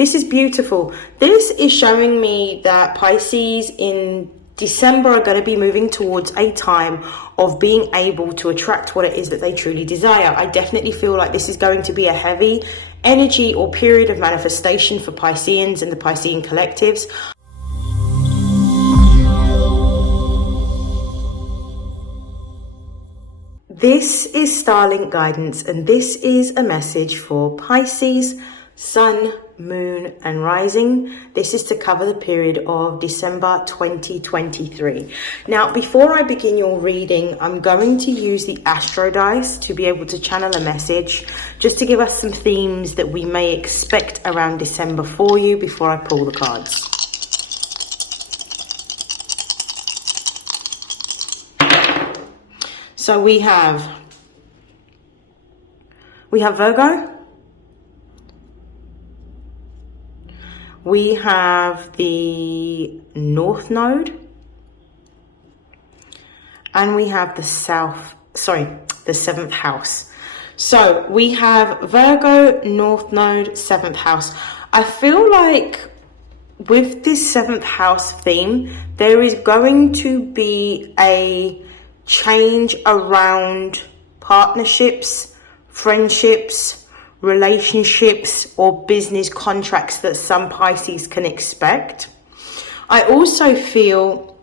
This is beautiful. This is showing me that Pisces in December are going to be moving towards a time of being able to attract what it is that they truly desire. I definitely feel like this is going to be a heavy energy or period of manifestation for Pisceans and the Piscean collectives. This is StarLink guidance, and this is a message for Pisces, Sun, Moon and Rising. This is to cover the period of December 2023. Now, before I begin your reading, I'm going to use the Astro Dice to be able to channel a message, just to give us some themes that we may expect around December for you before I pull the cards. So we have Virgo, we have the North Node, and we have the the 7th house. So we have Virgo, North Node, 7th house. I feel like with this 7th house theme, there is going to be a change around partnerships, friendships, relationships, or business contracts that some Pisces can expect. I also feel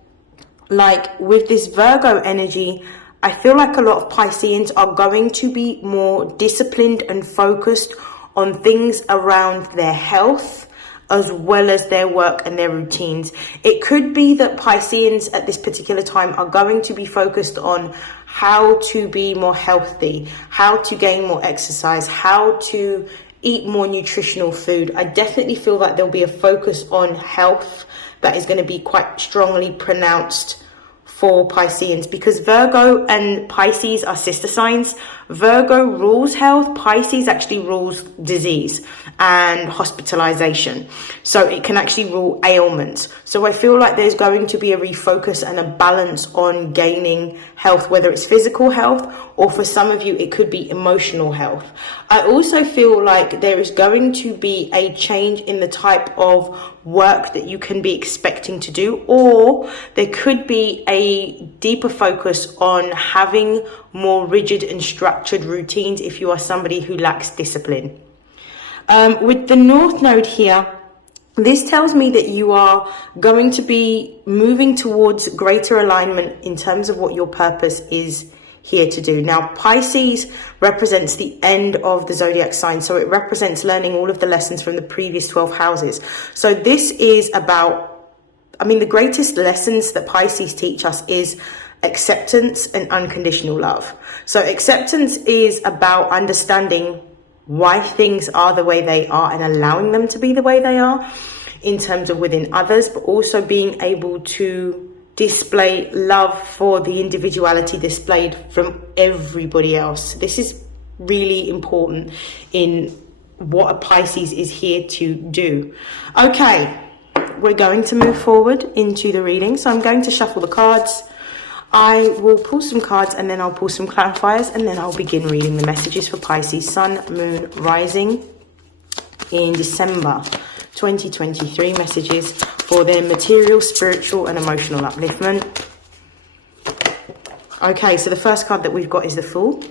like with this Virgo energy, I feel like a lot of Pisceans are going to be more disciplined and focused on things around their health, as well as their work and their routines. It could be that Pisceans at this particular time are going to be focused on how to be more healthy, how to gain more exercise, how to eat more nutritional food. I definitely feel like there'll be a focus on health that is going to be quite strongly pronounced for Pisceans, because Virgo and Pisces are sister signs. Virgo rules health, Pisces actually rules disease and hospitalization. So it can actually rule ailments. So I feel like there's going to be a refocus and a balance on gaining health, whether it's physical health or for some of you, it could be emotional health. I also feel like there is going to be a change in the type of work that you can be expecting to do, or there could be a deeper focus on having more rigid and structured routines if you are somebody who lacks discipline. With the North Node here, this tells me that you are going to be moving towards greater alignment in terms of what your purpose is here to do. Now, Pisces represents the end of the zodiac sign, so it represents learning all of the lessons from the previous 12 houses. So this is about, the greatest lessons that Pisces teach us is acceptance and unconditional love. So acceptance is about understanding why things are the way they are and allowing them to be the way they are in terms of within others, but also being able to display love for the individuality displayed from everybody else. This is really important in what a Pisces is here to do. Okay, we're going to move forward into the reading. So I'm going to shuffle the cards. I will pull some cards and then I'll pull some clarifiers, and then I'll begin reading the messages for Pisces, Sun, Moon, Rising in December 2023, messages for their material, spiritual and emotional upliftment. Okay, so the first card that we've got is the Fool.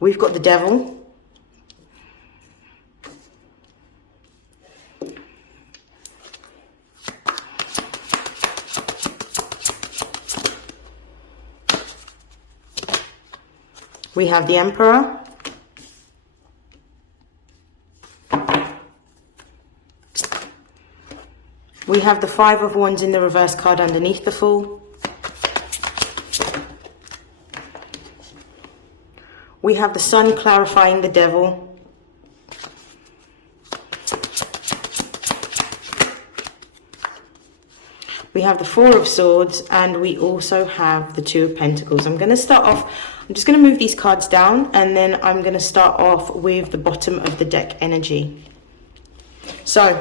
We've got the Devil. We have the Emperor. We have the Five of Wands in the reverse card underneath the Fool. We have the Sun clarifying the Devil. We have the Four of Swords, and we also have the Two of Pentacles. I'm just going to move these cards down, and then I'm going to start off with the bottom of the deck energy. So,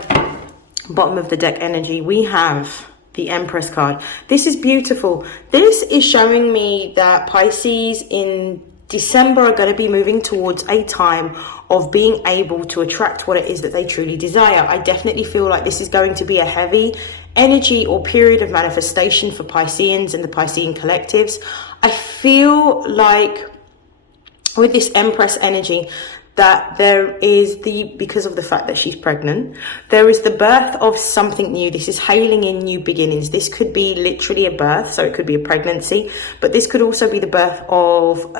bottom of the deck energy, we have the Empress card. This is beautiful. This is showing me that Pisces in December are going to be moving towards a time of being able to attract what it is that they truly desire. I definitely feel like this is going to be a heavy energy or period of manifestation for Pisceans and the Piscean collectives. I feel like with this Empress energy, that there is because of the fact that she's pregnant, there is the birth of something new. This is hailing in new beginnings. This could be literally a birth, so it could be a pregnancy, but this could also be the birth of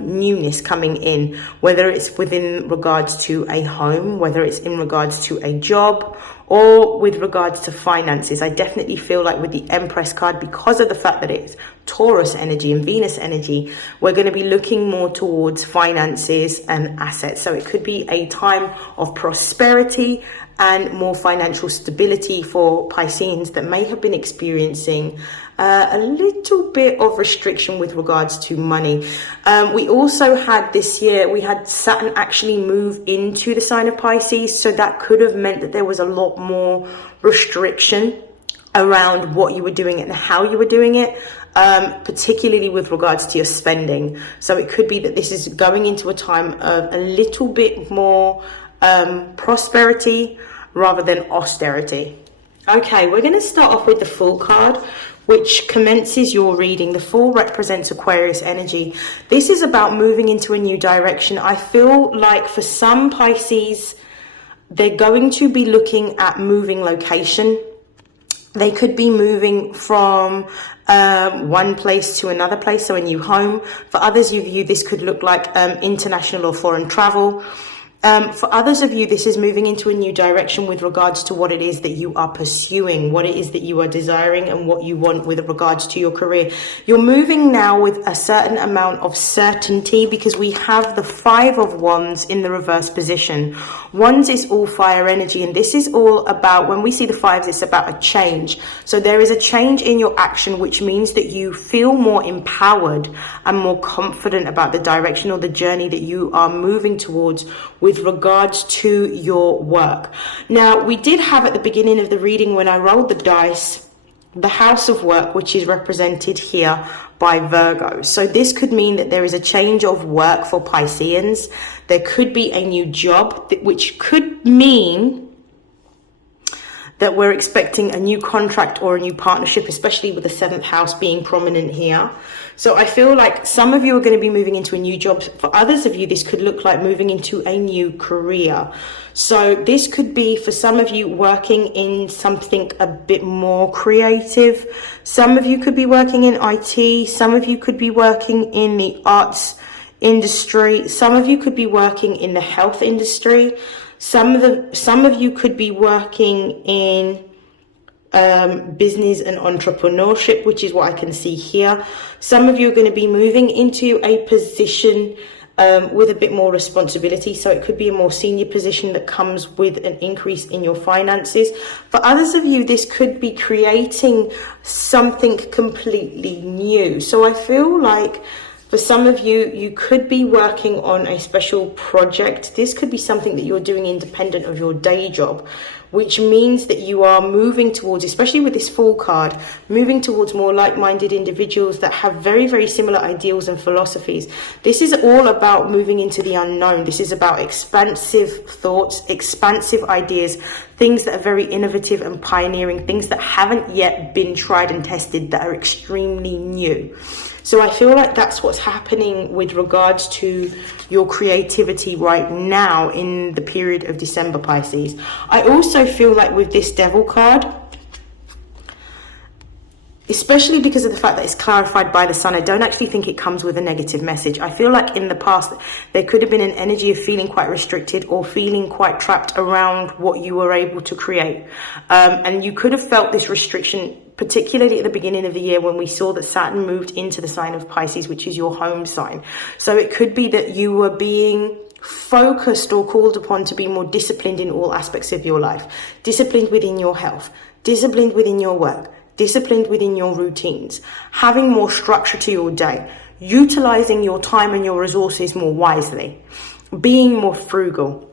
newness coming in, whether it's within regards to a home, whether it's in regards to a job, or with regards to finances. I definitely feel like with the Empress card, because of the fact that it's Taurus energy and Venus energy, we're going to be looking more towards finances and assets. So it could be a time of prosperity and more financial stability for Pisceans that may have been experiencing a little bit of restriction with regards to money. We also had this year, we had Saturn actually move into the sign of Pisces. So that could have meant that there was a lot more restriction around what you were doing and how you were doing it, particularly with regards to your spending. So it could be that this is going into a time of a little bit more prosperity rather than austerity. Okay, we're going to start off with the Fool card, which commences your reading. The Fool represents Aquarius energy. This is about moving into a new direction. I feel like for some Pisces, they're going to be looking at moving location. They could be moving from one place to another place, so a new home. For others of you, this could look like international or foreign travel. For others of you, this is moving into a new direction with regards to what it is that you are pursuing, what it is that you are desiring, and what you want with regards to your career. You're moving now with a certain amount of certainty, because we have the Five of Wands in the reverse position. Wands is all fire energy, and this is all about, when we see the fives, it's about a change. So there is a change in your action, which means that you feel more empowered and more confident about the direction or the journey that you are moving towards with regards to your work. Now, we did have at the beginning of the reading, when I rolled the dice, the House of Work, which is represented here by Virgo. So this could mean that there is a change of work for Pisceans. There could be a new job, which could mean that we're expecting a new contract or a new partnership, especially with the 7th house being prominent here. So I feel like some of you are going to be moving into a new job. For others of you, this could look like moving into a new career. So this could be, for some of you, working in something a bit more creative. Some of you could be working in IT. Some of you could be working in the arts industry. Some of you could be working in the health industry. Some of you could be working in business and entrepreneurship, which is what I can see here. Some of you are going to be moving into a position with a bit more responsibility. So it could be a more senior position that comes with an increase in your finances. For others of you, this could be creating something completely new. So I feel like for some of you, you could be working on a special project. This could be something that you're doing independent of your day job, which means that you are moving towards, especially with this Fool card, moving towards more like-minded individuals that have very, very similar ideals and philosophies. This is all about moving into the unknown. This is about expansive thoughts, expansive ideas, things that are very innovative and pioneering, things that haven't yet been tried and tested, that are extremely new. So I feel like that's what's happening with regards to your creativity right now in the period of December, Pisces. I also feel like with this Devil card, especially because of the fact that it's clarified by the Sun, I don't actually think it comes with a negative message. I feel like in the past, there could have been an energy of feeling quite restricted or feeling quite trapped around what you were able to create. And you could have felt this restriction, particularly at the beginning of the year when we saw that Saturn moved into the sign of Pisces, which is your home sign. So it could be that you were being focused or called upon to be more disciplined in all aspects of your life. Disciplined within your health, disciplined within your work, disciplined within your routines, having more structure to your day, utilizing your time and your resources more wisely, being more frugal,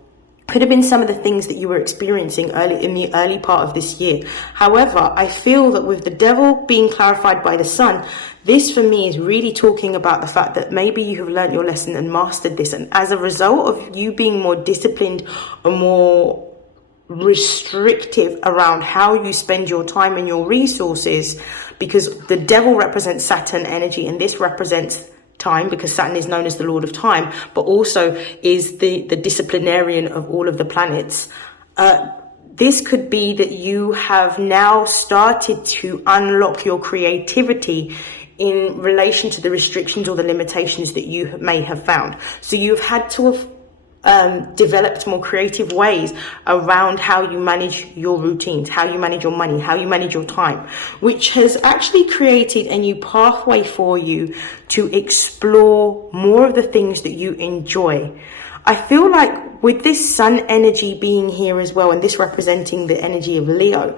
Could have been some of the things that you were experiencing in the early part of this year. However, I feel that with the devil being clarified by the sun, this for me is really talking about the fact that maybe you have learned your lesson and mastered this. And as a result of you being more disciplined or more restrictive around how you spend your time and your resources, because the devil represents Saturn energy and this represents time, because Saturn is known as the lord of time, but also is the disciplinarian of all of the planets. This could be that you have now started to unlock your creativity in relation to the restrictions or the limitations that you may have found. So you've had to have developed more creative ways around how you manage your routines, how you manage your money, how you manage your time, which has actually created a new pathway for you to explore more of the things that you enjoy. I feel like with this sun energy being here as well, and this representing the energy of Leo,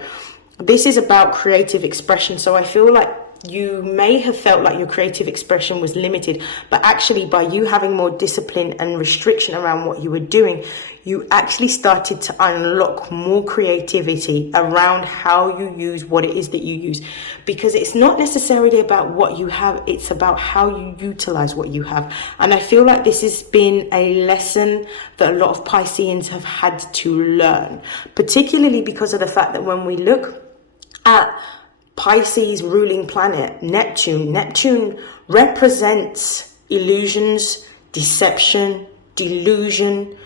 this is about creative expression. So I feel like you may have felt like your creative expression was limited, but actually by you having more discipline and restriction around what you were doing, you actually started to unlock more creativity around how you use what it is that you use. Because it's not necessarily about what you have, it's about how you utilize what you have. And I feel like this has been a lesson that a lot of Pisceans have had to learn, particularly because of the fact that when we look at Pisces ruling planet, Neptune represents illusions, deception, delusion.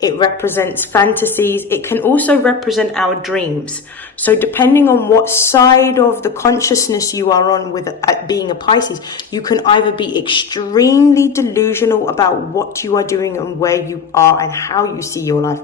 It represents fantasies. It can also represent our dreams. So depending on what side of the consciousness you are on with being a Pisces, you can either be extremely delusional about what you are doing and where you are and how you see your life,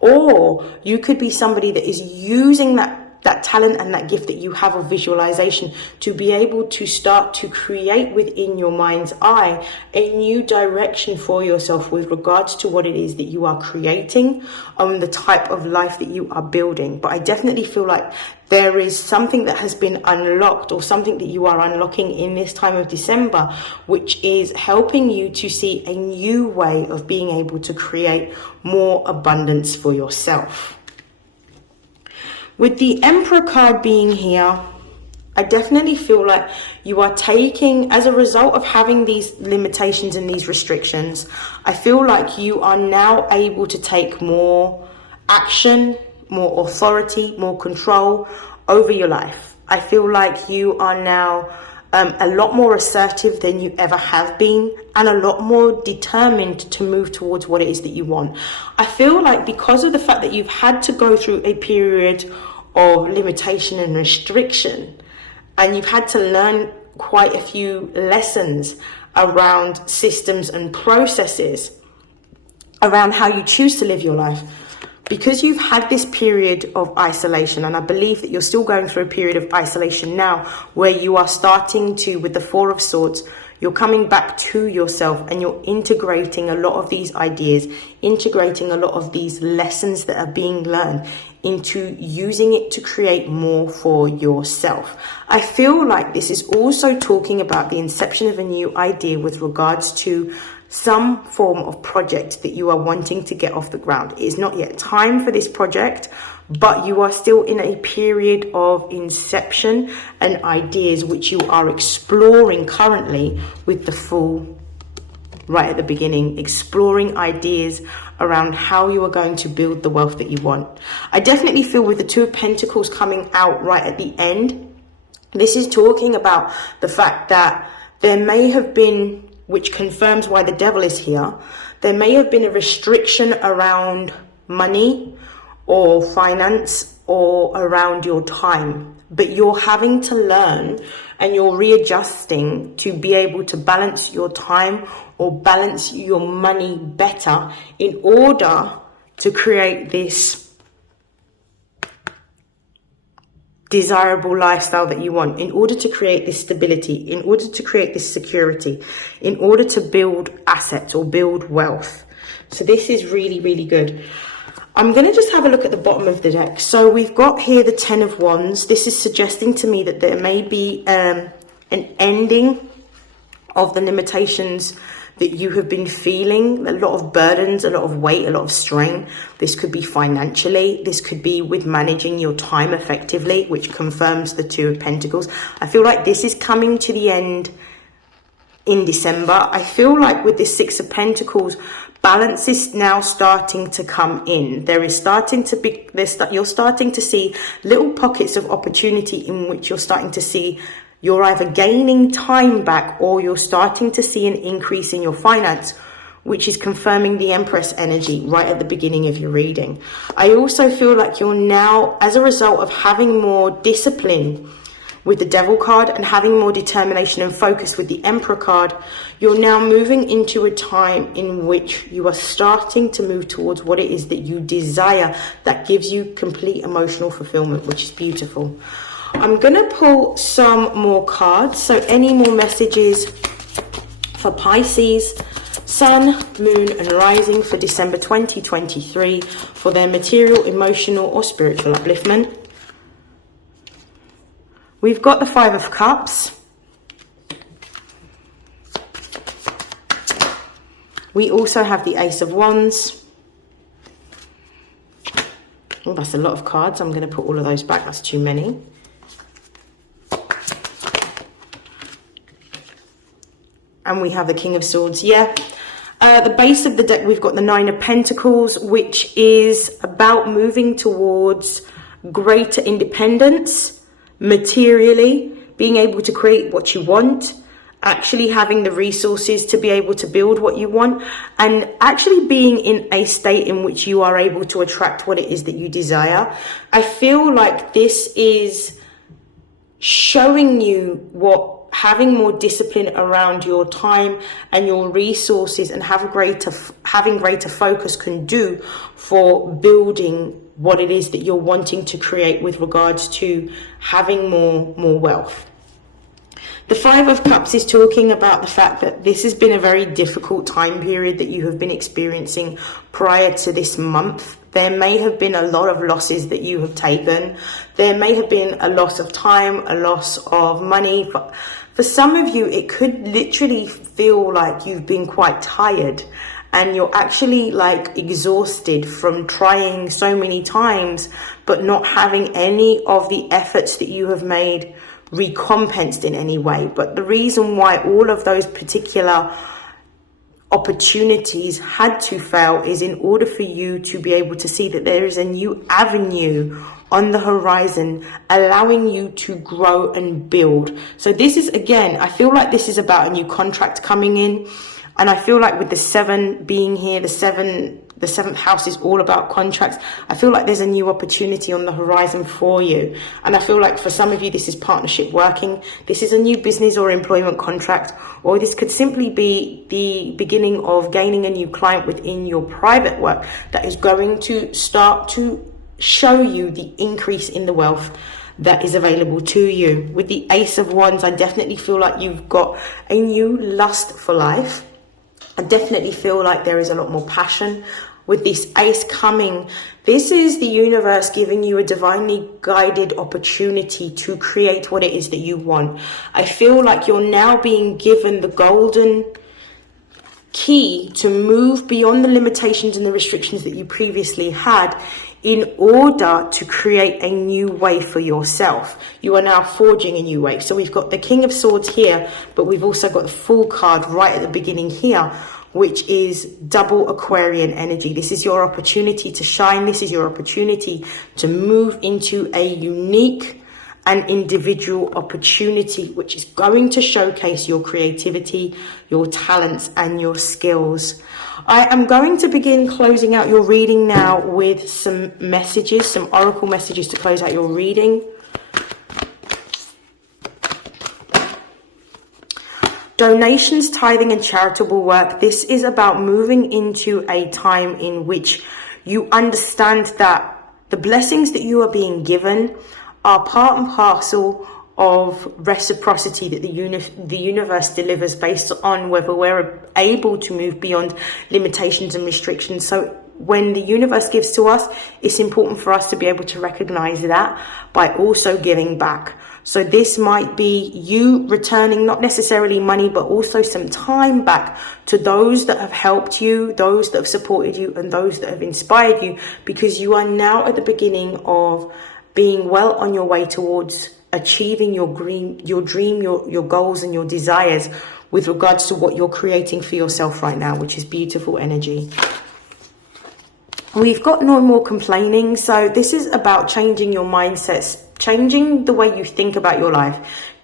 or you could be somebody that is using that talent and that gift that you have of visualization to be able to start to create within your mind's eye a new direction for yourself with regards to what it is that you are creating and the type of life that you are building. But I definitely feel like there is something that has been unlocked, or something that you are unlocking in this time of December, which is helping you to see a new way of being able to create more abundance for yourself. With the Emperor card being here, I definitely feel like you are taking, as a result of having these limitations and these restrictions, I feel like you are now able to take more action, more authority, more control over your life. I feel like you are now a lot more assertive than you ever have been, and a lot more determined to move towards what it is that you want. I feel like because of the fact that you've had to go through a period of limitation and restriction, and you've had to learn quite a few lessons around systems and processes around how you choose to live your life, because you've had this period of isolation, and I believe that you're still going through a period of isolation now, where you are starting to, with the Four of Swords, you're coming back to yourself and you're integrating a lot of these ideas, integrating a lot of these lessons that are being learned into using it to create more for yourself. I feel like this is also talking about the inception of a new idea with regards to some form of project that you are wanting to get off the ground. It is not yet time for this project, but you are still in a period of inception and ideas which you are exploring currently with the Fool right at the beginning, exploring ideas around how you are going to build the wealth that you want. I definitely feel with the Two of Pentacles coming out right at the end, this is talking about the fact that there may have been, which confirms why the Devil is here, there may have been a restriction around money or finance or around your time, but you're having to learn and you're readjusting to be able to balance your time or balance your money better in order to create this desirable lifestyle that you want, in order to create this stability, in order to create this security, in order to build assets or build wealth. So this is really, really good. I'm going to just have a look at the bottom of the deck. So we've got here the Ten of Wands. This is suggesting to me that there may be an ending of the limitations that you have been feeling, a lot of burdens, a lot of weight, a lot of strain. This could be financially, this could be with managing your time effectively, which confirms the Two of Pentacles. I feel like this is coming to the end in December. I feel like with this Six of Pentacles, balance is now starting to come in. There is starting to be you're starting to see little pockets of opportunity in which you're starting to see you're either gaining time back or you're starting to see an increase in your finance, which is confirming the Empress energy right at the beginning of your reading. I also feel like you're now, as a result of having more discipline with the Devil card and having more determination and focus with the Emperor card, you're now moving into a time in which you are starting to move towards what it is that you desire that gives you complete emotional fulfillment, which is beautiful. I'm going to pull some more cards. So any more messages for Pisces, Sun, Moon and Rising for December 2023 for their material, emotional or spiritual upliftment. We've got the Five of Cups. We also have the Ace of Wands. Oh, that's a lot of cards. I'm going to put all of those back. That's too many. And we have the King of Swords. Yeah. The base of the deck, we've got the Nine of Pentacles, which is about moving towards greater independence, materially, being able to create what you want, actually having the resources to be able to build what you want, and actually being in a state in which you are able to attract what it is that you desire. I feel like this is showing you what having more discipline around your time and your resources and having greater focus can do for building what it is that you're wanting to create with regards to having more wealth. The Five of Cups is talking about the fact that this has been a very difficult time period that you have been experiencing prior to this month. There may have been a lot of losses that you have taken. There may have been a loss of time, a loss of money. But for some of you, it could literally feel like you've been quite tired and you're actually like exhausted from trying so many times, but not having any of the efforts that you have made recompensed in any way. But the reason why all of those particular opportunities had to fail is in order for you to be able to see that there is a new avenue on the horizon, allowing you to grow and build. So this is, again, I feel like this is about a new contract coming in. And I feel like with the 7 being here, the seventh house is all about contracts. I feel like there's a new opportunity on the horizon for you. And I feel like for some of you, this is partnership working. This is a new business or employment contract, or this could simply be the beginning of gaining a new client within your private work that is going to start to show you the increase in the wealth that is available to you. With the Ace of Wands, I definitely feel like you've got a new lust for life. I definitely feel like there is a lot more passion. With this Ace coming, this is the universe giving you a divinely guided opportunity to create what it is that you want. I feel like you're now being given the golden key to move beyond the limitations and the restrictions that you previously had in order to create a new way for yourself. You are now forging a new way. So we've got the King of Swords here, but we've also got the Fool card right at the beginning here, which is double Aquarian energy. This is your opportunity to shine. This is your opportunity to move into a unique and individual opportunity, which is going to showcase your creativity, your talents, and your skills. I am going to begin closing out your reading now with some messages, some oracle messages to close out your reading. Donations, tithing, and charitable work. This is about moving into a time in which you understand that the blessings that you are being given are part and parcel of reciprocity that the universe delivers based on whether we're able to move beyond limitations and restrictions. So when the universe gives to us, it's important for us to be able to recognize that by also giving back. So this might be you returning not necessarily money, but also some time back to those that have helped you, those that have supported you, and those that have inspired you, because you are now at the beginning of being well on your way towards achieving your dream, your goals and your desires with regards to what you're creating for yourself right now, which is beautiful energy. We've got no more complaining. So this is about changing your mindsets, changing the way you think about your life,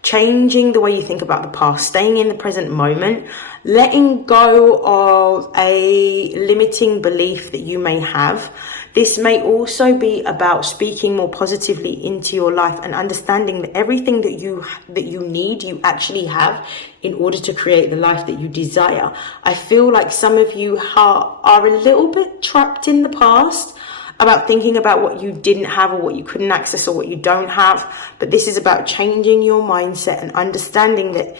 changing the way you think about the past, staying in the present moment, letting go of a limiting belief that you may have. This may also be about speaking more positively into your life and understanding that everything that you need, you actually have in order to create the life that you desire. I feel like some of you are a little bit trapped in the past about thinking about what you didn't have or what you couldn't access or what you don't have. But this is about changing your mindset and understanding that,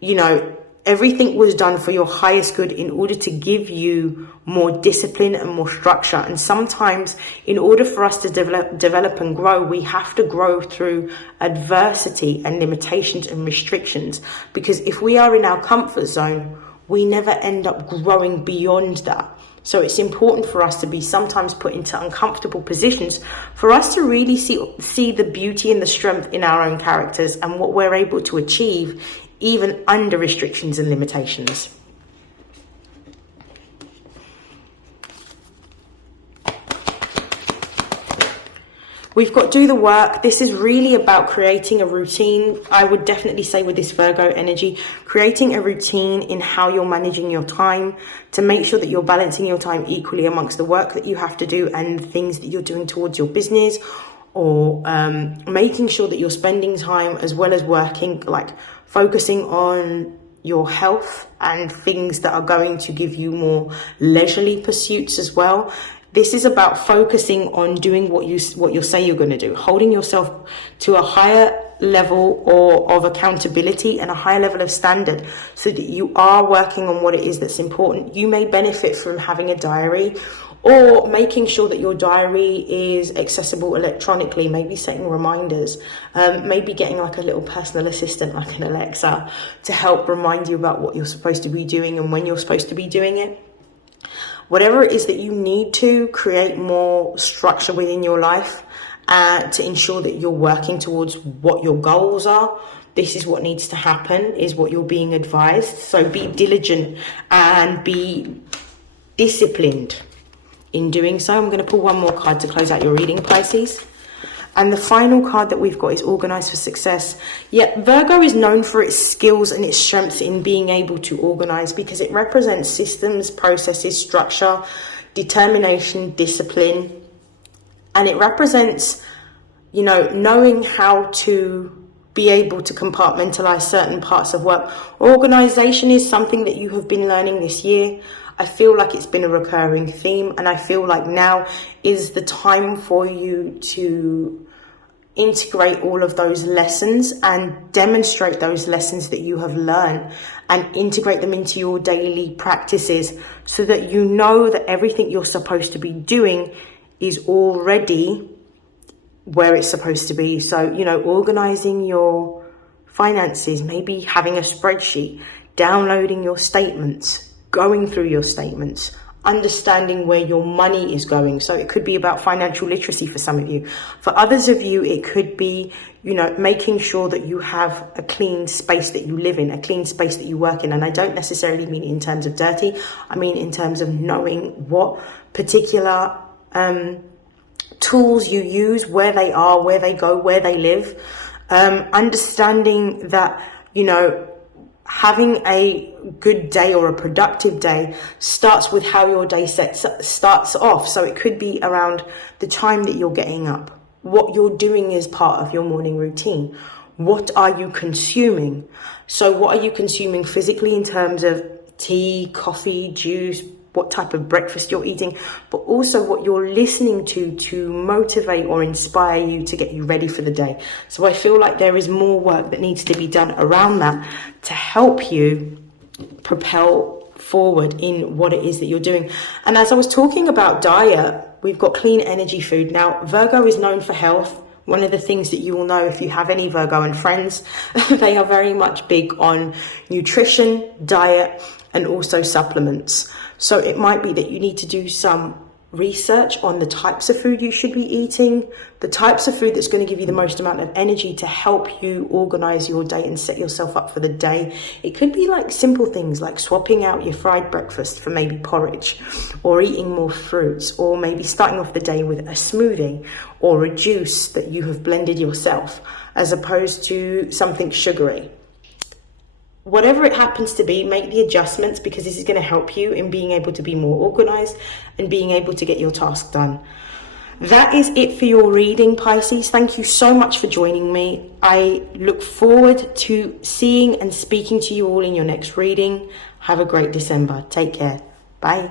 you know, everything was done for your highest good in order to give you more discipline and more structure. And sometimes in order for us to develop and grow, we have to grow through adversity and limitations and restrictions. Because if we are in our comfort zone, we never end up growing beyond that. So it's important for us to be sometimes put into uncomfortable positions for us to really see the beauty and the strength in our own characters and what we're able to achieve even under restrictions and limitations. We've got do the work. This is really about creating a routine. I would definitely say with this Virgo energy, creating a routine in how you're managing your time to make sure that you're balancing your time equally amongst the work that you have to do and things that you're doing towards your business, or making sure that you're spending time as well as working, like focusing on your health and things that are going to give you more leisurely pursuits as well. This is about focusing on doing what you say you're going to do, holding yourself to a higher level of accountability and a higher level of standard so that you are working on what it is that's important. You may benefit from having a diary or making sure that your diary is accessible electronically, maybe setting reminders, maybe getting like a little personal assistant like an Alexa to help remind you about what you're supposed to be doing and when you're supposed to be doing it. Whatever it is that you need to create more structure within your life to ensure that you're working towards what your goals are. This is what needs to happen, is what you're being advised. So be diligent and be disciplined in doing so. I'm going to pull one more card to close out your reading, Pisces. And the final card that we've got is Organize for Success. Yeah, Virgo is known for its skills and its strengths in being able to organize because it represents systems, processes, structure, determination, discipline. And it represents, you know, knowing how to be able to compartmentalize certain parts of work. Organization is something that you have been learning this year. I feel like it's been a recurring theme, and I feel like now is the time for you to integrate all of those lessons and demonstrate those lessons that you have learned and integrate them into your daily practices so that you know that everything you're supposed to be doing is already where it's supposed to be. So, you know, organizing your finances, maybe having a spreadsheet, downloading your statements, going through your statements, understanding where your money is going. So it could be about financial literacy for some of you. For others of you, it could be, you know, making sure that you have a clean space that you live in, a clean space that you work in. And I don't necessarily mean in terms of dirty. I mean in terms of knowing what particular tools you use, where they are, where they go, where they live. Understanding that, you know, having a good day or a productive day starts with how your day starts off. So it could be around the time that you're getting up, what you're doing as part of your morning routine. What are you consuming? So what are you consuming physically in terms of tea, coffee, juice, what type of breakfast you're eating, but also what you're listening to motivate or inspire you to get you ready for the day. So I feel like there is more work that needs to be done around that to help you propel forward in what it is that you're doing. And as I was talking about diet, we've got clean energy food. Now, Virgo is known for health. One of the things that you will know if you have any Virgoan friends, they are very much big on nutrition, diet, and also supplements. So it might be that you need to do some research on the types of food you should be eating, the types of food that's going to give you the most amount of energy to help you organize your day and set yourself up for the day. It could be like simple things like swapping out your fried breakfast for maybe porridge, or eating more fruits, or maybe starting off the day with a smoothie or a juice that you have blended yourself as opposed to something sugary. Whatever it happens to be, make the adjustments, because this is going to help you in being able to be more organized and being able to get your task done. That is it for your reading, Pisces. Thank you so much for joining me. I look forward to seeing and speaking to you all in your next reading. Have a great December. Take care. Bye.